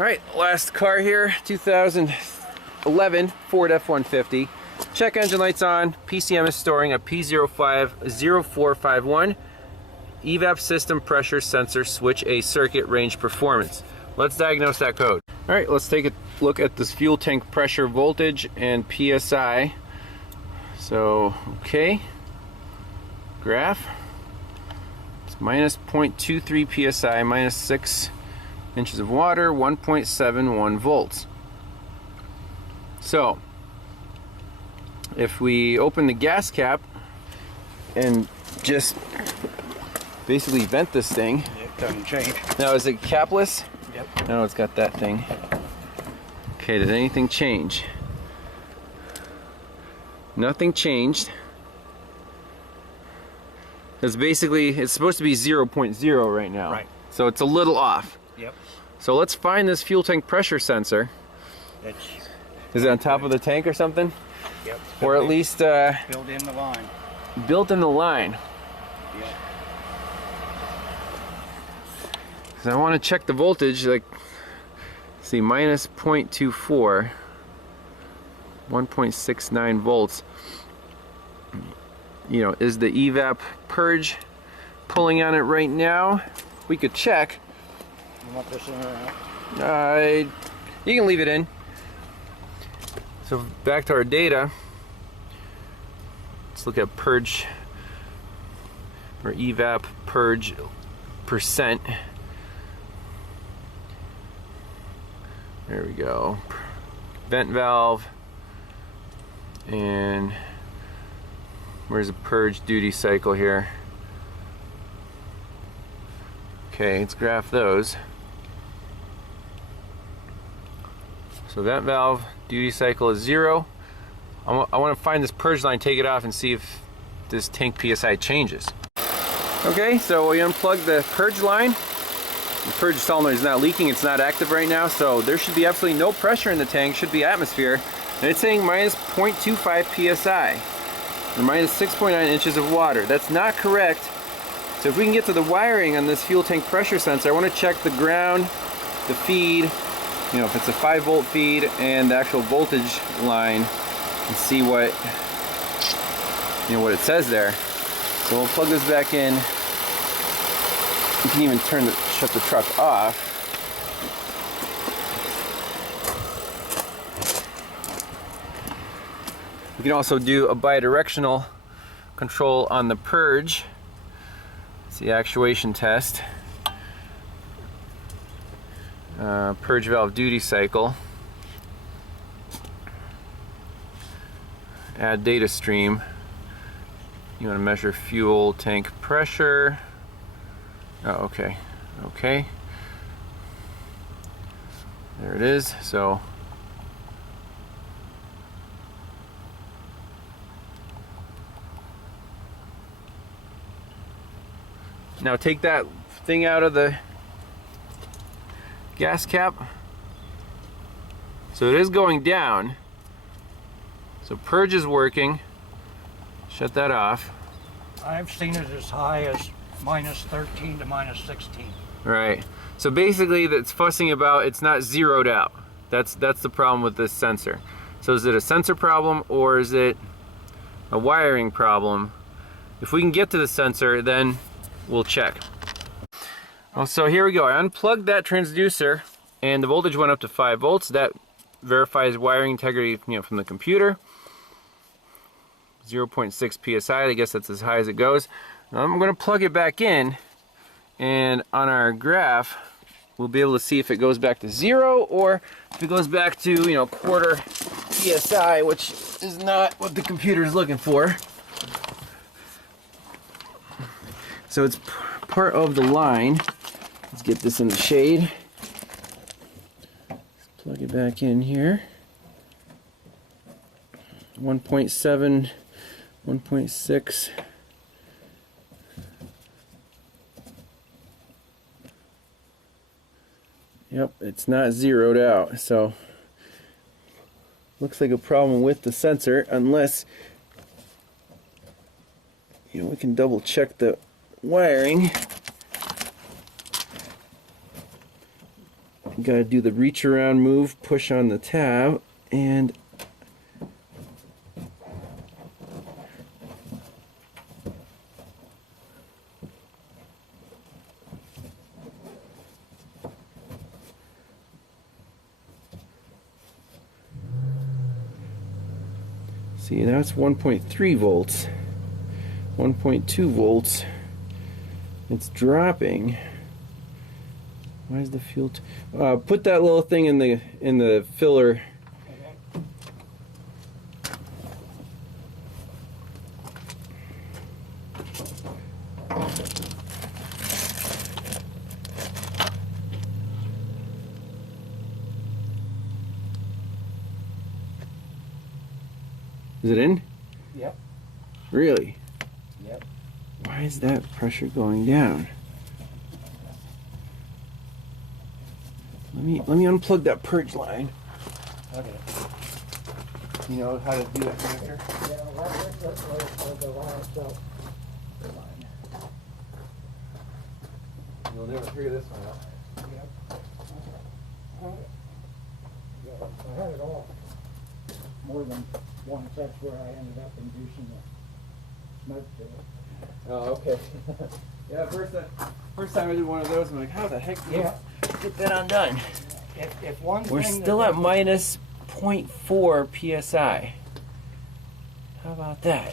Alright, last car here, 2011 Ford F-150. Check engine lights on, PCM is storing a P050451. EVAP system pressure sensor switch A circuit range performance. Let's diagnose that code. Alright, let's take a look at this fuel tank pressure voltage and PSI. So, okay. Graph. It's minus 0.23 PSI, minus 6 inches of water, 1.71 volts. So, if we open the gas cap and just basically vent this thing. It doesn't change. Now, is it capless? Yep. No, it's got that thing. Okay, did anything change? Nothing changed. It's basically, it's supposed to be 0.0 right now. Right. So it's a little off. Yep. So let's find this fuel tank pressure sensor. Is it on top of the tank or something? Yep. Or at least built in the line. Built in the line. Yep. So I want to check the voltage, like, see, minus 0.24, 1.69 volts. You know, is the EVAP purge pulling on it right now? We could check. You want this in or out? You can leave it in. So back to our data. Let's look at purge, or EVAP purge percent. There we go. Vent valve. And where's the purge duty cycle here? Okay, let's graph those. So vent valve duty cycle is 0. I want to find this purge line, take it off, and see if this tank PSI changes. Okay, so we unplugged the purge line. The purge solenoid is not leaking, it's not active right now, so there should be absolutely no pressure in the tank, should be atmosphere. And it's saying minus 0.25 PSI, or minus 6.9 inches of water. That's not correct. So if we can get to the wiring on this fuel tank pressure sensor, I want to check the ground, the feed, you know, if it's a 5-volt feed, and the actual voltage line, and see what, you know, what it says there. So we'll plug this back in. You can even shut the truck off. We can also do a bidirectional control on the purge. It's the actuation test. Purge valve duty cycle. Add data stream. You want to measure fuel tank pressure. Oh, okay. Okay. There it is. So now take that thing out of the gas cap. So it is going down. So purge is working. Shut that off. I've seen it as high as minus 13 to minus 16. Right. So basically that's fussing about, it's not zeroed out. That's the problem with this sensor. So is it a sensor problem or is it a wiring problem? If we can get to the sensor, then we'll check. Well, so here we go. I unplugged that transducer and the voltage went up to 5 volts. That verifies wiring integrity, you know, from the computer. 0.6 PSI, I guess that's as high as it goes. Now I'm going to plug it back in, and on our graph we'll be able to see if it goes back to 0 or if it goes back to, you know, quarter PSI, which is not what the computer is looking for. So it's part of the line. Let's get this in the shade. Let's plug it back in here. 1.7, 1.6. Yep, it's not zeroed out, so looks like a problem with the sensor, unless, you know, we can double check the wiring. got to do the reach around move, push on the tab, and see, now it's 1.3 volts, 1.2 volts. It's dropping. Why is the fuel? Put that little thing in the filler. Is it in? Yep. Really? Yep. Why is that pressure going down? Let me unplug that purge line. Okay. You know how to do that connector? Yeah, well, the line itself. You'll never figure this one out. Yep. Yeah, I had it all. More than once. That's where I ended up inducing the smoke to it. Oh, okay. Yeah, first time I did one of those, I'm like, how the heck do you get that undone? If one We're thing still that at minus 0.4 psi. How about that?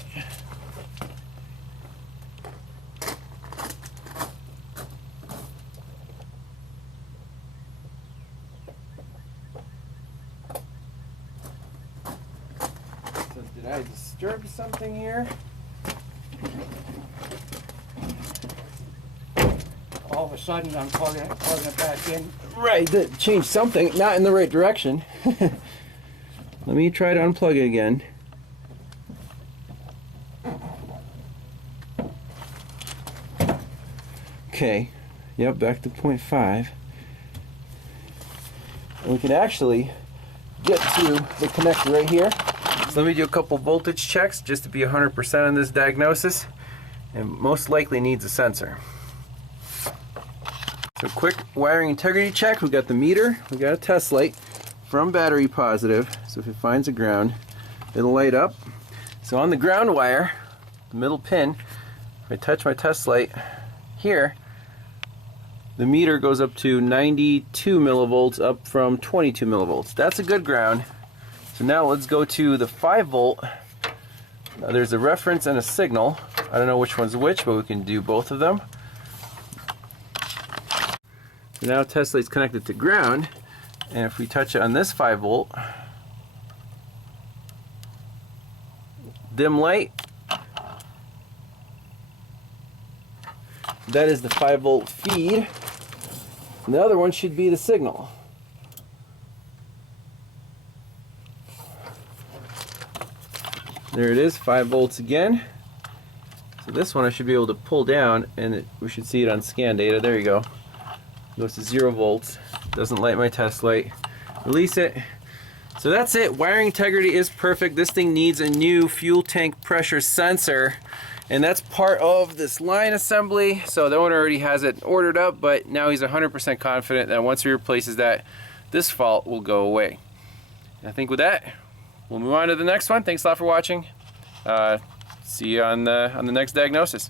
So did I disturb something here? all of a sudden I'm plugging it back in. Right, that changed something, not in the right direction. Let me try to unplug it again. Okay, yep, back to 0.5. And we can actually get to the connector right here. So let me do a couple voltage checks just to be 100% on this diagnosis, and most likely needs a sensor. So quick wiring integrity check. We got the meter, we got a test light from battery positive, so if it finds a ground, it'll light up. So on the ground wire, the middle pin, if I touch my test light here, the meter goes up to 92 millivolts up from 22 millivolts. That's a good ground. So now let's go to the 5 volt. Now there's a reference and a signal. I don't know which one's which, but we can do both of them. So now test light's connected to ground, and if we touch it on this 5 volt, dim light, that is the 5 volt feed. And the other one should be the signal. There it is, 5 volts again. So this one I should be able to pull down, and we should see it on scan data. There you go. Goes to 0 volts. Doesn't light my test light. Release it. So that's it. Wiring integrity is perfect. This thing needs a new fuel tank pressure sensor, and that's part of this line assembly. So the owner already has it ordered up, but now he's 100% confident that once he replaces that, this fault will go away. And I think with that, we'll move on to the next one. Thanks a lot for watching. See you on the next diagnosis.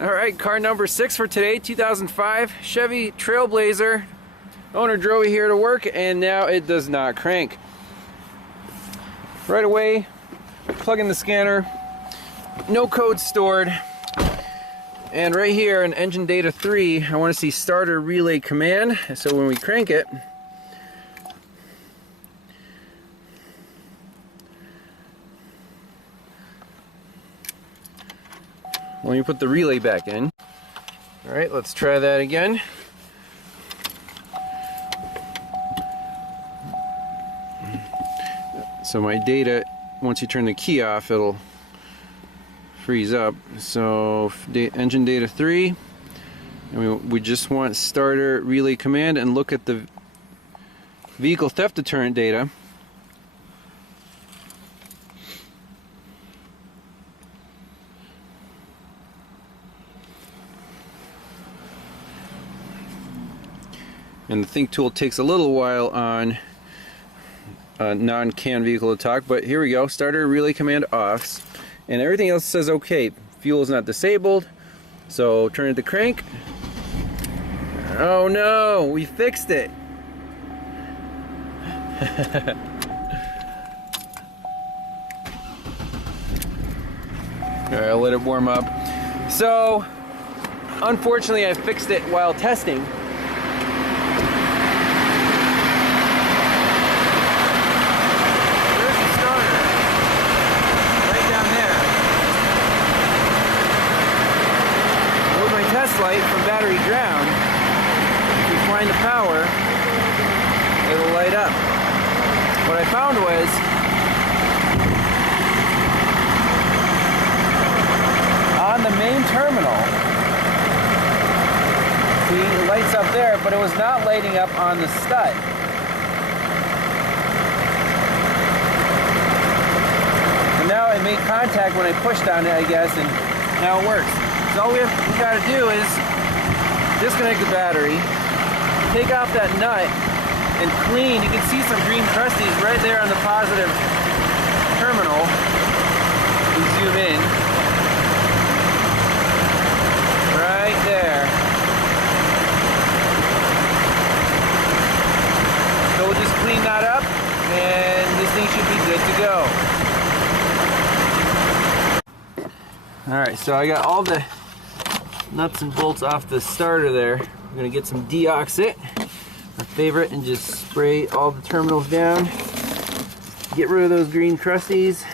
All right, car number 6 for today, 2005 Chevy Trailblazer. Owner drove it here to work, and now it does not crank. Right away, plug in the scanner, no code stored, and right here in engine data 3, I want to see starter relay command. So when we crank it, let me put the relay back in. All right, let's try that again. So my data, once you turn the key off, it'll freeze up. So engine data 3, and we just want starter relay command, and look at the vehicle theft deterrent data. And the think tool takes a little while on a non-CAN vehicle to talk, but here we go. Starter relay command offs, and everything else says okay. Fuel is not disabled, so turn it to crank. Oh no, we fixed it. Alright, I'll let it warm up. So, unfortunately I fixed it while testing. There's the starter, right down there. With my test light from battery ground, if you find the power, it'll light up. What I found was on the main terminal, see, it lights up there, but it was not lighting up on the stud. And now it made contact when I pushed on it, I guess, and now it works. So all we gotta do is disconnect the battery, take off that nut, and clean. You can see some green crusties right there on the positive terminal. We zoom in. Right there. So we'll just clean that up and this thing should be good to go. Alright, so I got all the nuts and bolts off the starter there. I'm gonna get some deoxit, my favorite, and just spray all the terminals down. Get rid of those green crusties.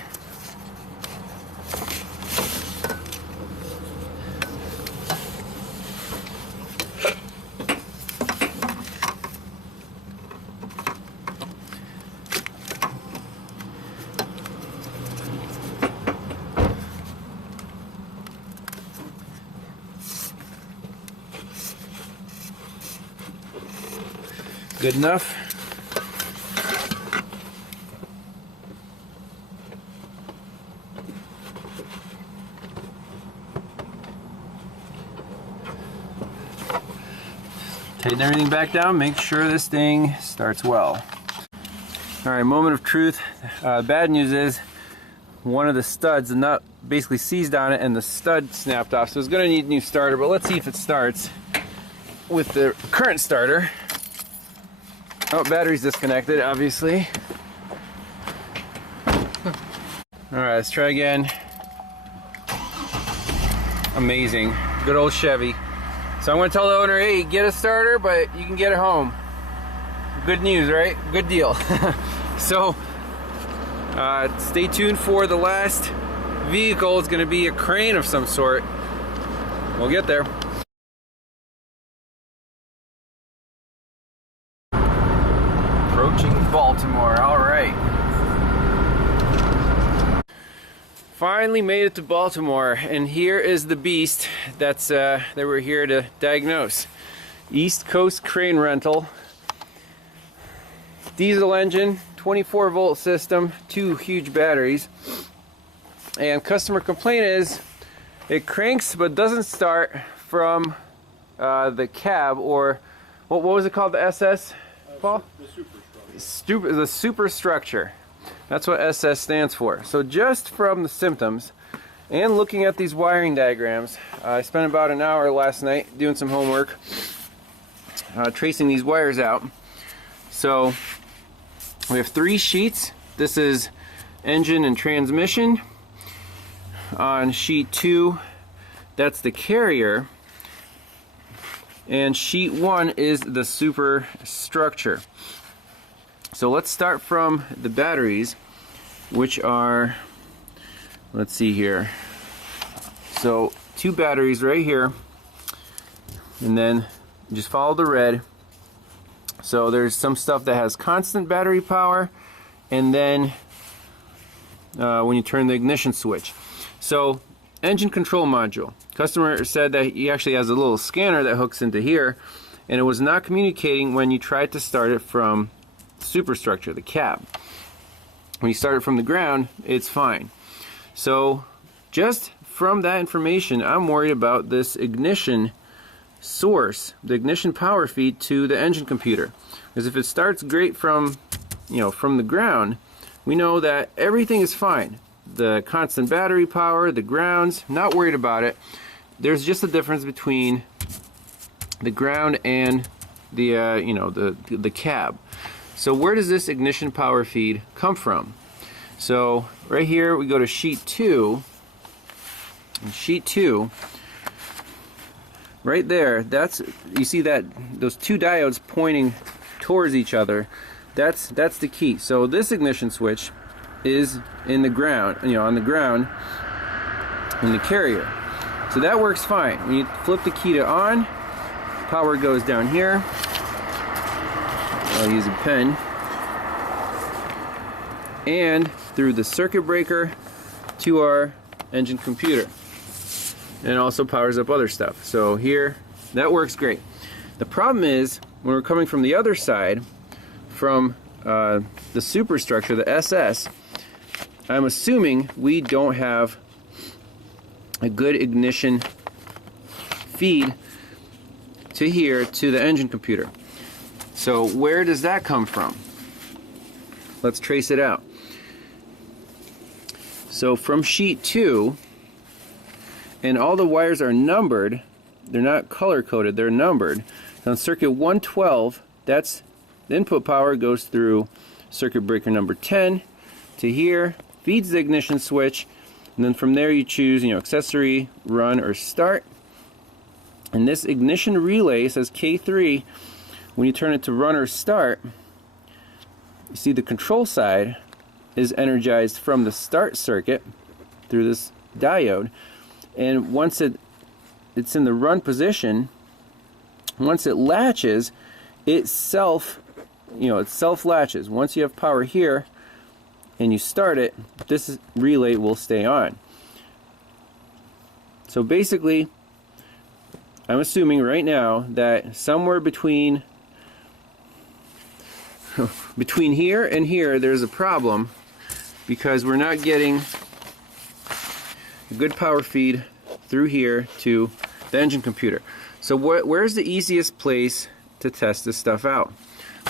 Good enough. Tighten everything back down, make sure this thing starts well. Alright, moment of truth. Bad news is one of the studs, the nut basically seized on it and the stud snapped off, so it's going to need a new starter, but let's see if it starts with the current starter. Oh, battery's disconnected, obviously. Alright, let's try again. Amazing. Good old Chevy. So I'm going to tell the owner, hey, get a starter, but you can get it home. Good news, right? Good deal. So, stay tuned for the last vehicle. It's going to be a crane of some sort. We'll get there. Approaching Baltimore, all right. Finally made it to Baltimore, and here is the beast that we're here to diagnose. East Coast Crane Rental. Diesel engine, 24 volt system, 2 huge batteries. And customer complaint is it cranks but doesn't start from the cab, or what was it called, the SS, Paul? The superstructure. That's what SS stands for. So just from the symptoms and looking at these wiring diagrams, I spent about an hour last night doing some homework, tracing these wires out. So we have 3 sheets. This is engine and transmission. On sheet 2, that's the carrier. And sheet 1 is the superstructure. So let's start from the batteries, which are, let's see here. So 2 batteries right here, and then just follow the red. So there's some stuff that has constant battery power, and then when you turn the ignition switch. So engine control module. Customer said that he actually has a little scanner that hooks into here, and it was not communicating when you tried to start it from superstructure, the cab. When you start it from the ground, it's fine. So just from that information, I'm worried about this ignition source, the ignition power feed, to the engine computer. Because if it starts great from, from the ground, we know that everything is fine. The constant battery power, the grounds, not worried about it. There's just a difference between the ground and the the cab. So where does this ignition power feed come from? So right here we go to sheet 2. And sheet 2, right there, that's, you see that those two diodes pointing towards each other. That's the key. So this ignition switch is in the ground, on the ground in the carrier. So that works fine. When you flip the key to on, power goes down here. I'll use a pen. And through the circuit breaker to our engine computer. And it also powers up other stuff. So here, that works great. The problem is, when we're coming from the other side, from the superstructure, the SS, I'm assuming we don't have a good ignition feed to here to the engine computer. So where does that come from? Let's trace it out. So from sheet 2, and all the wires are numbered, they're not color coded, they're numbered. On circuit 112, that's the input power goes through circuit breaker number 10 to here, feeds the ignition switch, and then from there you choose, accessory, run, or start. And this ignition relay says K3. When you turn it to run or start, you see the control side is energized from the start circuit through this diode. And once it's in the run position, once it latches, it self latches. Once you have power here and you start it, this relay will stay on. So basically, I'm assuming right now that somewhere between here and here there's a problem, because we're not getting a good power feed through here to the engine computer. So where's the easiest place to test this stuff out?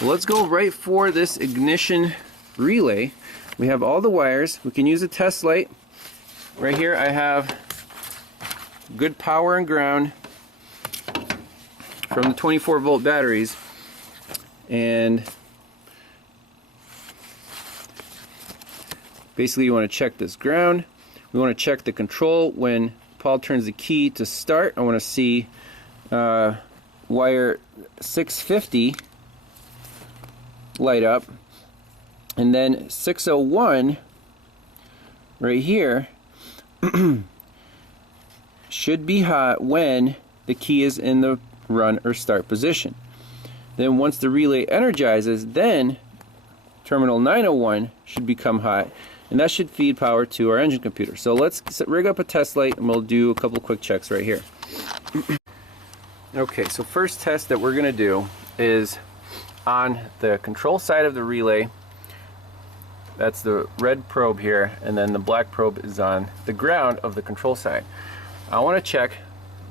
Well, let's go right for this ignition relay. We have all the wires. We can use a test light. Right here I have good power and ground from the 24-volt batteries, and basically you want to check this ground. We want to check the control. When Paul turns the key to start, I want to see wire 650 light up, and then 601 right here should be hot when the key is in the run or start position. Then once the relay energizes, then terminal 901 should become hot, and that should feed power to our engine computer. So let's rig up a test light and we'll do a couple quick checks right here. Okay, so first test that we're going to do is on the control side of the relay. That's the red probe here, and then the black probe is on the ground of the control side. I want to check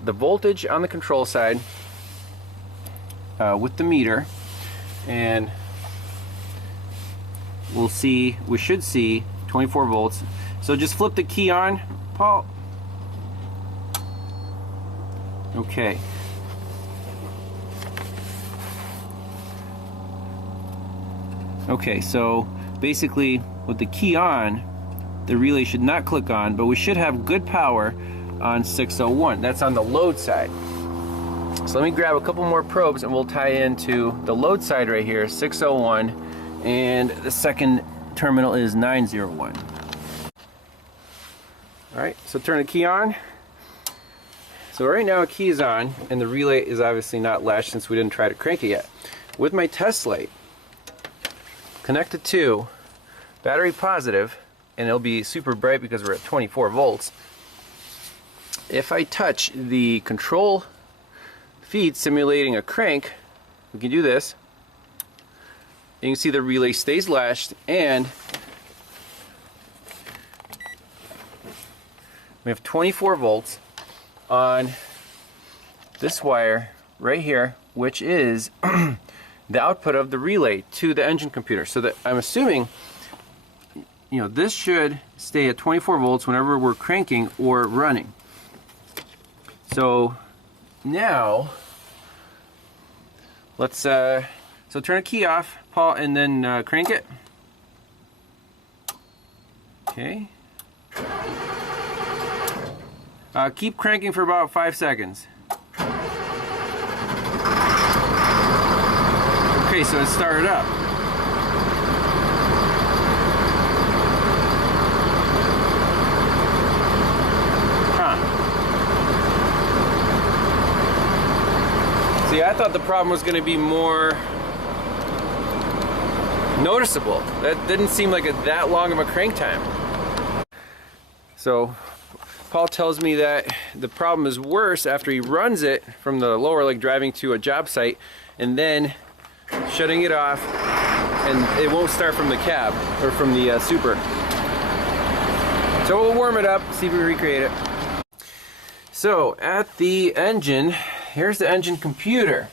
the voltage on the control side with the meter, and we should see 24 volts. So just flip the key on, Paul. Okay. Okay, so basically with the key on, the relay should not click on, but we should have good power on 601. That's on the load side. So let me grab a couple more probes and we'll tie into the load side right here, 601, and the second terminal is 901. Alright, so turn the key on. So right now a key is on, and the relay is obviously not latched since we didn't try to crank it yet. With my test light connected to battery positive, and it'll be super bright because we're at 24 volts. If I touch the control feed simulating a crank, we can do this. You can see the relay stays latched, and we have 24 volts on this wire right here, which is the output of the relay to the engine computer. So that I'm assuming, you know, this should stay at 24 volts whenever we're cranking or running. So now let's so turn the key off, Paul, and then crank it. Okay. Keep cranking for about 5 seconds. Okay, so it started up. See, I thought the problem was going to be more noticeable. That didn't seem like that long of a crank time. So Paul tells me that the problem is worse after he runs it from the lower, like driving to a job site and then shutting it off, and it won't start from the cab or from the Super. So we'll warm it up, see if we recreate it. So at the engine, here's the engine computer.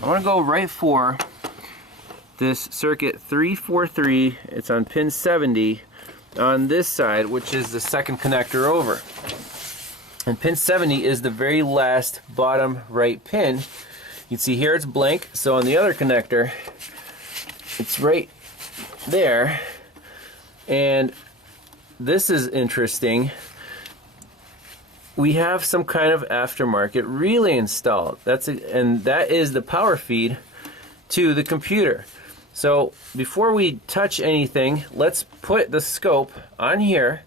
I want to go right for this circuit 343. It's on pin 70 on this side, which is the second connector over. And pin 70 is the very last bottom right pin. You can see here it's blank, so on the other connector, it's right there. And this is interesting. We have some kind of aftermarket relay installed. And that is the power feed to the computer. So before we touch anything, let's put the scope on here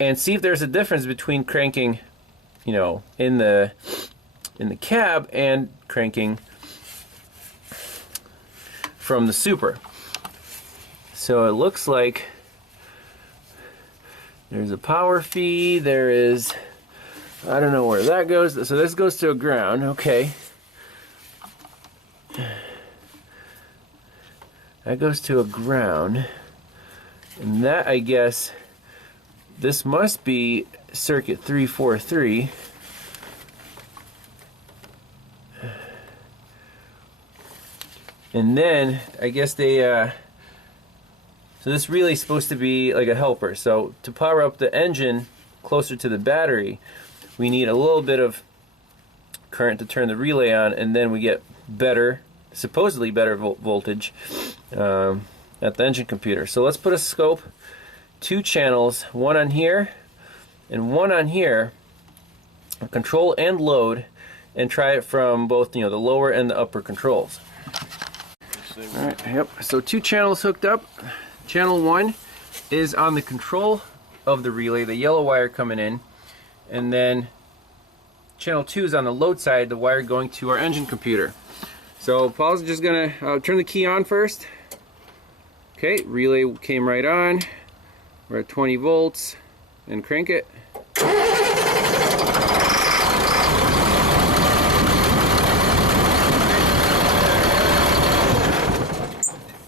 and see if there's a difference between cranking, you know, in the cab and cranking from the Super. So it looks like there's a power feed, there is, I don't know where that goes. So this goes to a ground, okay. That goes to a ground. And that, I guess, this must be circuit 343. And then, I guess they, so this relay is supposed to be like a helper. So to power up the engine closer to the battery, we need a little bit of current to turn the relay on, and then we get better, supposedly better voltage at the engine computer. So let's put a scope, 2 channels, one on here and one on here, control and load, and try it from both, you know, the lower and the upper controls. Alright, yep, so 2 channels hooked up. Channel 1 is on the control of the relay, the yellow wire coming in, and then channel 2 is on the load side, the wire going to our engine computer. So Paul's just gonna turn the key on first. Okay, relay came right on. We're at 20 volts, and crank it.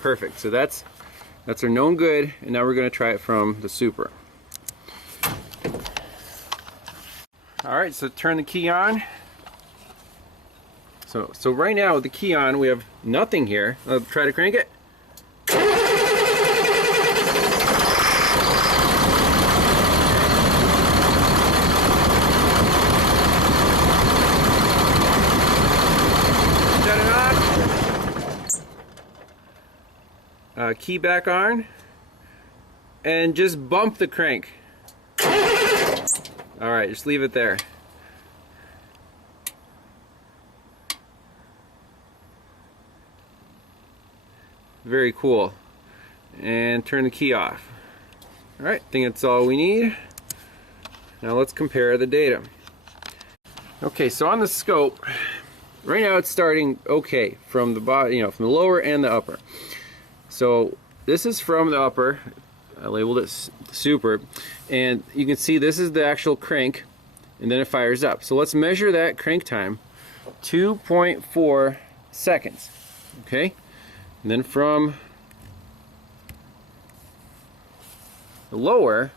Perfect. So that's our known good, and now we're going to try it from the Super. All right, so turn the key on. So right now with the key on, we have nothing here. I'll try to crank it. Shut it off. Key back on, and just bump the crank. Alright, just leave it there. Very cool. And turn the key off. Alright, I think that's all we need. Now let's compare the data. Okay, so on the scope, right now it's starting okay from the bottom, you know, from the lower and the upper. So this is from the upper. I labeled it Super, and you can see this is the actual crank, and then it fires up. So let's measure that crank time, 2.4 seconds. Okay, and then from the lower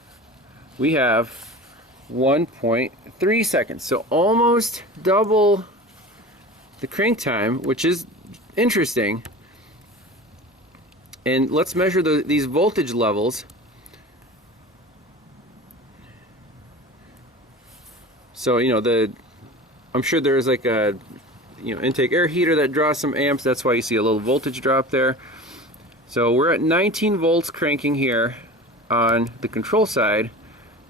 we have 1.3 seconds. So almost double the crank time, which is interesting. And let's measure these voltage levels. So, you know, I'm sure there's like a, you know, intake air heater that draws some amps. That's why you see a little voltage drop there. So we're at 19 volts cranking here on the control side,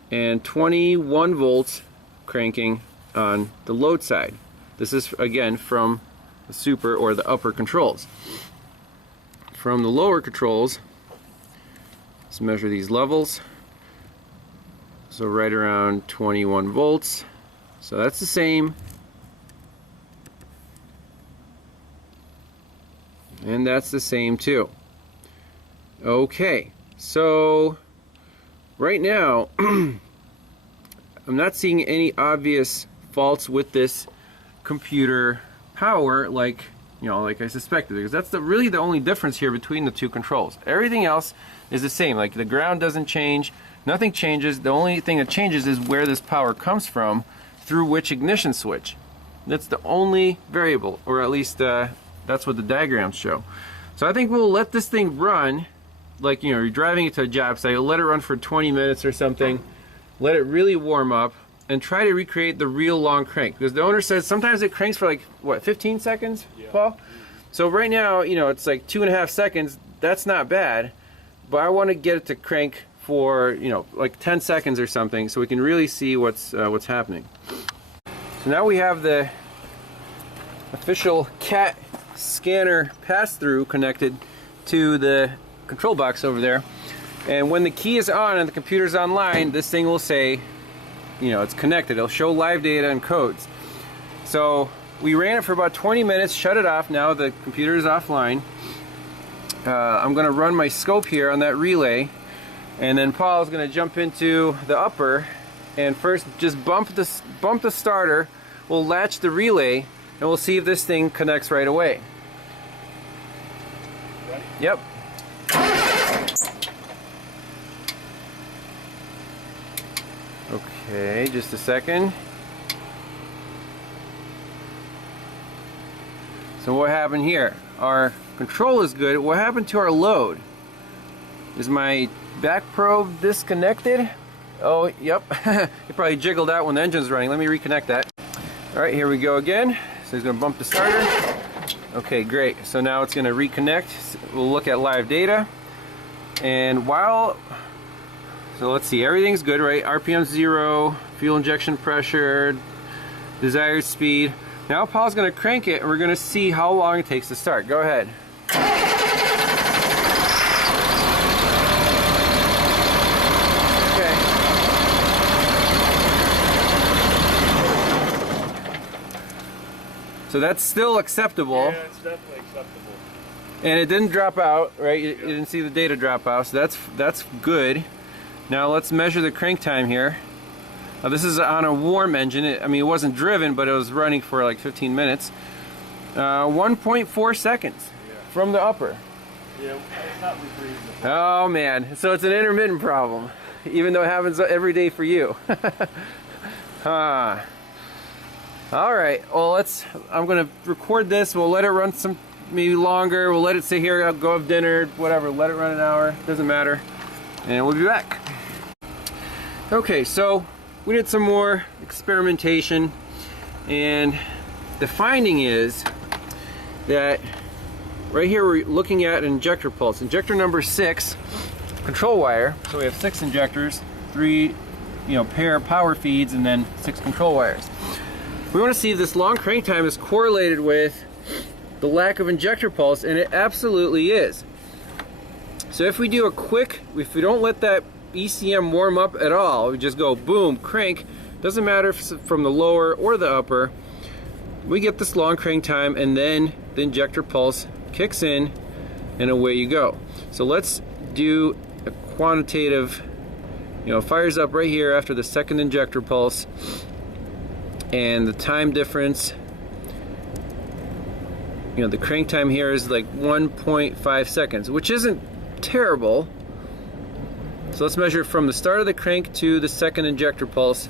and 21 volts cranking on the load side. This is again from the super or the upper controls. From the lower controls, let's measure these levels. So right around 21 volts. So that's the same. And that's the same too. Okay, so right now I'm not seeing any obvious faults with this computer power like I suspected, because that's really the only difference here between the two controls. Everything else is the same. Like the ground doesn't change, nothing changes. The only thing that changes is where this power comes from, through which ignition switch. That's the only variable, or at least that's what the diagrams show. So I think we'll let this thing run, like, you know, you're driving it to a job site, let it run for 20 minutes or something, let it really warm up, and try to recreate the real long crank. Because the owner says sometimes it cranks for like, what, 15 seconds, yeah. Paul? So right now, you know, it's like 2.5 seconds. That's not bad, but I want to get it to crank for, you know, like 10 seconds or something, so we can really see what's happening. So now we have the official CAT scanner pass-through connected to the control box over there, and when the key is on and the computer's online, this thing will say, you know, it's connected. It'll show live data and codes. So we ran it for about 20 minutes, shut it off. Now the computer is offline. I'm going to run my scope here on that relay, and then Paul's going to jump into the upper and first just bump the starter. We'll latch the relay and we'll see if this thing connects right away. Ready? Yep. Okay, just a second. So what happened here? Our control is good. What happened to our load? Is my back probe disconnected? Oh, yep. It probably jiggled out when the engine's running. Let me reconnect that. All right, here we go again. So he's gonna bump the starter. Okay, great. So now it's gonna reconnect. We'll look at live data. And so let's see, everything's good, right? RPM 0, fuel injection pressure, desired speed. Now Paul's gonna crank it and we're gonna see how long it takes to start. Go ahead. Okay. So that's still acceptable. Yeah, it's definitely acceptable. And it didn't drop out, right? You didn't see the data drop out, so that's good. Now let's measure the crank time here. Now this is on a warm engine. I mean, it wasn't driven, but it was running for like 15 minutes. 1.4 seconds from the upper. Yeah, it's not reasonable. Oh man, so it's an intermittent problem, even though it happens every day for you. All right, well I'm gonna record this. We'll let it run maybe longer. We'll let it sit here, I'll go have dinner, whatever, let it run an hour, doesn't matter. And we'll be back. Okay, so we did some more experimentation, and the finding is that right here we're looking at an injector pulse. Injector number 6, control wire. So we have 6 injectors, 3 pair power feeds, and then 6 control wires. We want to see if this long crank time is correlated with the lack of injector pulse, and it absolutely is. So if we do if we don't let that ECM warm up at all, we just go boom, crank, doesn't matter if it's from the lower or the upper, we get this long crank time, and then the injector pulse kicks in and away you go. So let's do a quantitative, fires up right here after the second injector pulse, and the time difference, the crank time here is like 1.5 seconds, which isn't terrible. So let's measure from the start of the crank to the second injector pulse.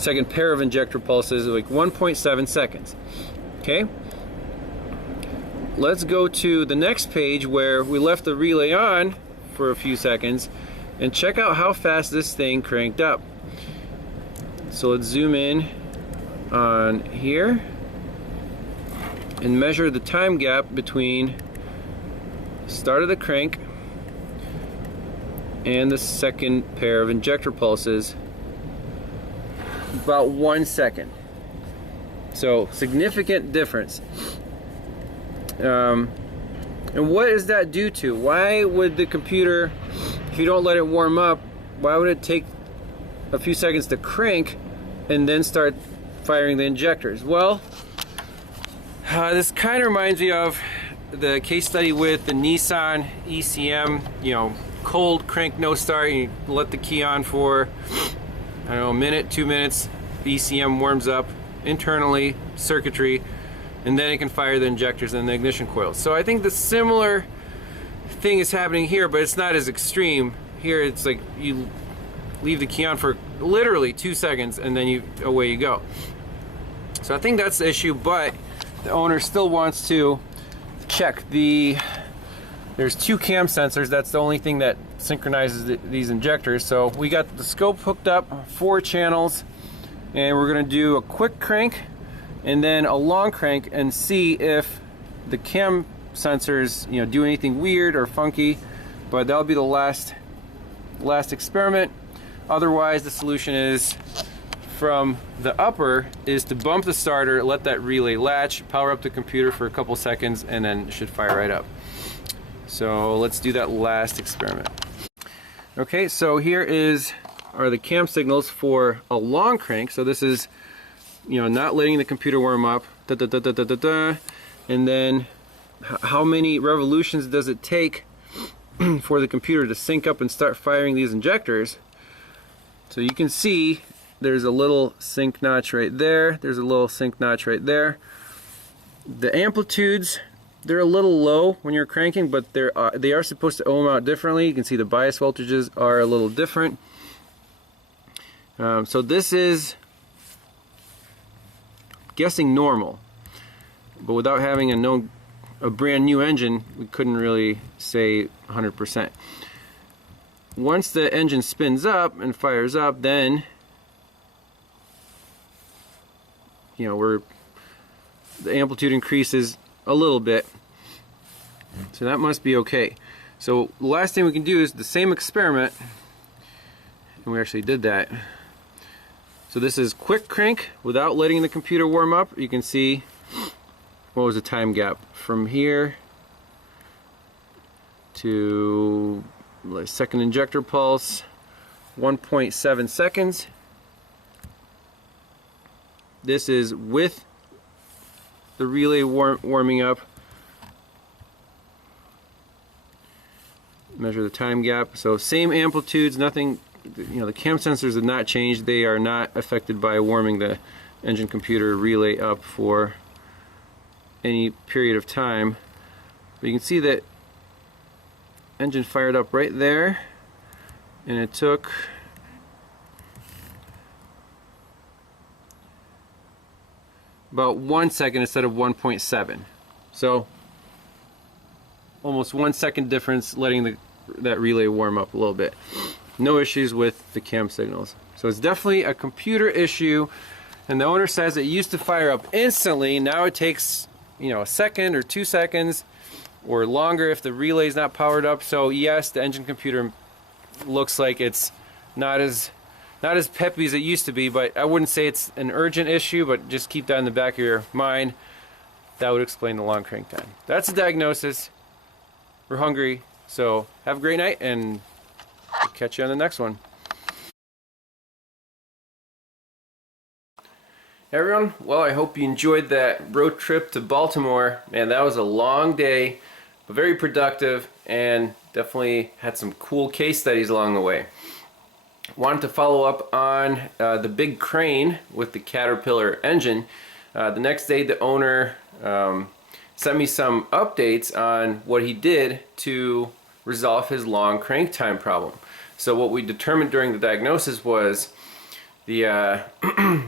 second pair of injector pulses, like 1.7 seconds. Okay, let's go to the next page where we left the relay on for a few seconds and check out how fast this thing cranked up. So let's zoom in on here and measure the time gap between start of the crank and the second pair of injector pulses. About 1 second. So significant difference. And what is that due to? Why would the computer, if you don't let it warm up, why would it take a few seconds to crank and then start firing the injectors? Well, this kind of reminds me of the case study with the Nissan ECM, you know, cold crank no start, you let the key on for, I don't know, a minute, 2 minutes, the ECM warms up internally, circuitry, and then it can fire the injectors and the ignition coils. So I think the similar thing is happening here, but it's not as extreme. Here it's like you leave the key on for literally 2 seconds and then away you go. So I think that's the issue, but the owner still wants to check there's 2 cam sensors. That's the only thing that synchronizes these injectors. So we got the scope hooked up, 4 channels, and we're gonna do a quick crank and then a long crank and see if the cam sensors, you know, do anything weird or funky. But that'll be the last experiment. Otherwise, the solution is, from the upper, is to bump the starter, let that relay latch, power up the computer for a couple seconds, and then it should fire right up. So let's do that last experiment. Okay, so here are the cam signals for a long crank. So this is, you know, not letting the computer warm up, and then how many revolutions does it take for the computer to sync up and start firing these injectors. So you can see there's a little sync notch right there, there's a little sync notch right there. The amplitudes, they're a little low when you're cranking, but they are supposed to ohm out differently. You can see the bias voltages are a little different. So this is, guessing, normal, but without having a brand new engine, we couldn't really say 100%. Once the engine spins up and fires up, then, you know, the amplitude increases a little bit, so that must be okay. So the last thing we can do is the same experiment, and we actually did that. So this is quick crank without letting the computer warm up. You can see, what was the time gap from here to second injector pulse, 1.7 seconds. This is with the relay warming up. Measure the time gap. So same amplitudes, nothing, you know, the cam sensors have not changed. They are not affected by warming the engine computer relay up for any period of time. But you can see that engine fired up right there, and it took about 1 second instead of 1.7. So almost 1 second difference letting that relay warm up a little bit. No issues with the cam signals. So it's definitely a computer issue, and the owner says it used to fire up instantly. Now it takes, you know, a second or 2 seconds or longer if the relay is not powered up. So yes, the engine computer looks like it's not as peppy as it used to be, but I wouldn't say it's an urgent issue, but just keep that in the back of your mind. That would explain the long crank time. That's the diagnosis. We're hungry, so have a great night, and we'll catch you on the next one. Hey everyone, well, I hope you enjoyed that road trip to Baltimore. Man, that was a long day, but very productive, and definitely had some cool case studies along the way. Wanted to follow up on the big crane with the Caterpillar engine. The next day, the owner sent me some updates on what he did to resolve his long crank time problem. So what we determined during the diagnosis was the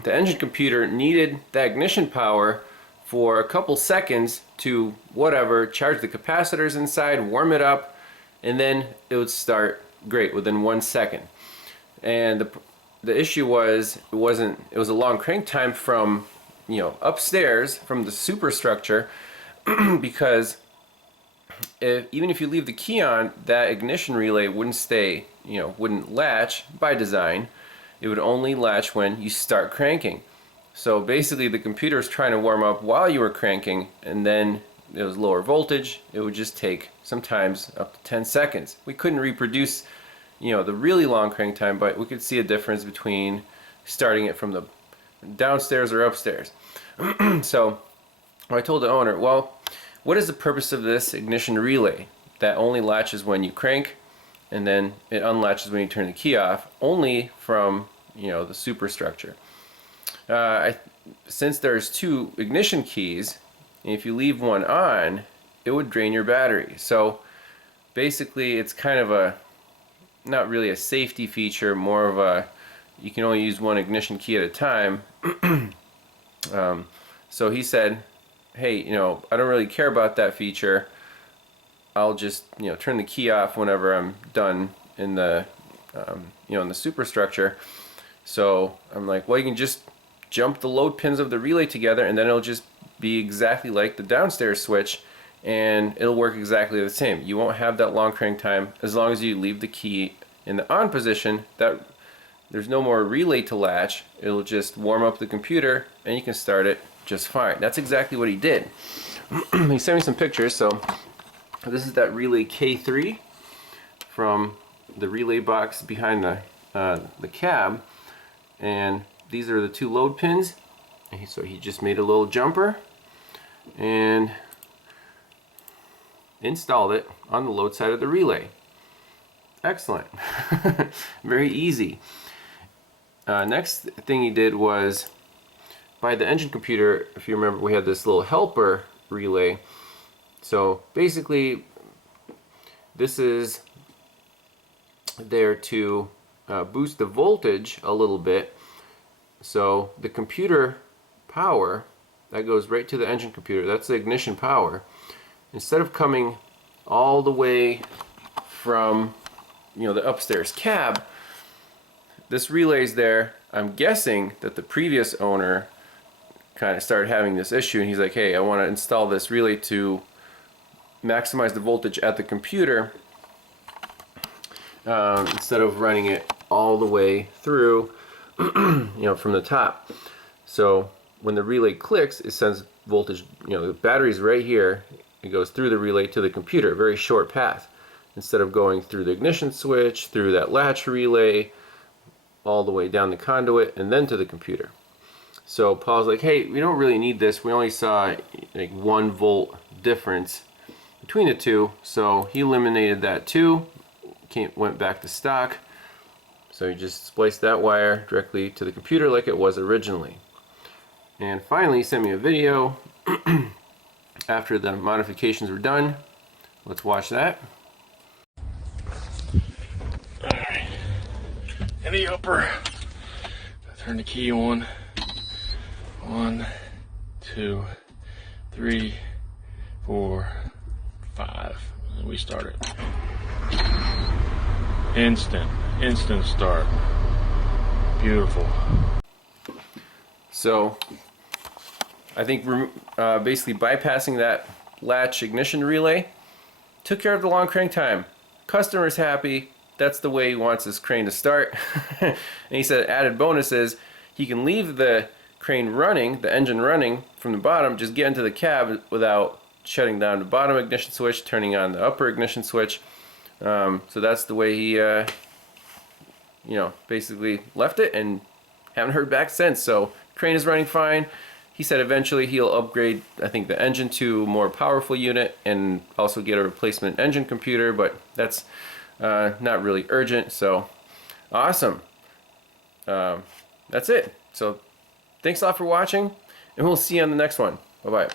the engine computer needed that ignition power for a couple seconds to whatever, charge the capacitors inside, warm it up, and then it would start great within 1 second. And the issue was it was a long crank time from, you know, upstairs from the superstructure because even if you leave the key on, that ignition relay wouldn't stay, you know, wouldn't latch by design. It would only latch when you start cranking. So basically the computer is trying to warm up while you were cranking, and then it was lower voltage. It would just take sometimes up to 10 seconds. We couldn't reproduce, you know, the really long crank time, but we could see a difference between starting it from the downstairs or upstairs. So I told the owner, well, what is the purpose of this ignition relay that only latches when you crank and then it unlatches when you turn the key off, only from, you know, the superstructure? Since there's 2 ignition keys, if you leave one on, it would drain your battery. So basically it's kind of a, not really a safety feature, more of a, you can only use one ignition key at a time. So he said, hey, you know, I don't really care about that feature. I'll just, you know, turn the key off whenever I'm done in the, you know, in the superstructure. So I'm like, well, you can just jump the load pins of the relay together, and then it'll just be exactly like the downstairs switch, and it'll work exactly the same. You won't have that long crank time as long as you leave the key in the on position. That there's no more relay to latch. It'll just warm up the computer, and you can start it just fine. That's exactly what he did. He sent me some pictures. So this is that relay K3 from the relay box behind the cab, and these are the 2 load pins. So he just made a little jumper and installed it on the load side of the relay. Excellent. Very easy. Next thing he did was, by the engine computer, if you remember, we had this little helper relay. So basically this is there to boost the voltage a little bit. So the computer power that goes right to the engine computer, that's the ignition power. Instead of coming all the way from, you know, the upstairs cab, this relay's there. I'm guessing that the previous owner kind of started having this issue, and he's like, hey, I want to install this relay to maximize the voltage at the computer instead of running it all the way through, you know, from the top. So when the relay clicks, it sends voltage, you know, the battery's right here, it goes through the relay to the computer, very short path, instead of going through the ignition switch, through that latch relay, all the way down the conduit, and then to the computer. So Paul's like, hey, we don't really need this. We only saw like 1 volt difference between the 2, so he eliminated that too. Went back to stock. So he just spliced that wire directly to the computer like it was originally. And finally he sent me a video after the modifications were done. Let's watch that. Alright. In the upper, turn the key on. 1, 2, 3, 4, 5. And we start it. Instant start. Beautiful. So I think basically bypassing that latch ignition relay took care of the long crank time. Customer's happy. That's the way he wants his crane to start. And he said added bonus is he can leave the crane running, the engine running from the bottom, just get into the cab without shutting down the bottom ignition switch, turning on the upper ignition switch. So that's the way he you know, basically left it, and haven't heard back since. So crane is running fine. He said eventually he'll upgrade, I think, the engine to a more powerful unit and also get a replacement engine computer, but that's not really urgent. So awesome. That's it. So thanks a lot for watching, and we'll see you on the next one. Bye-bye.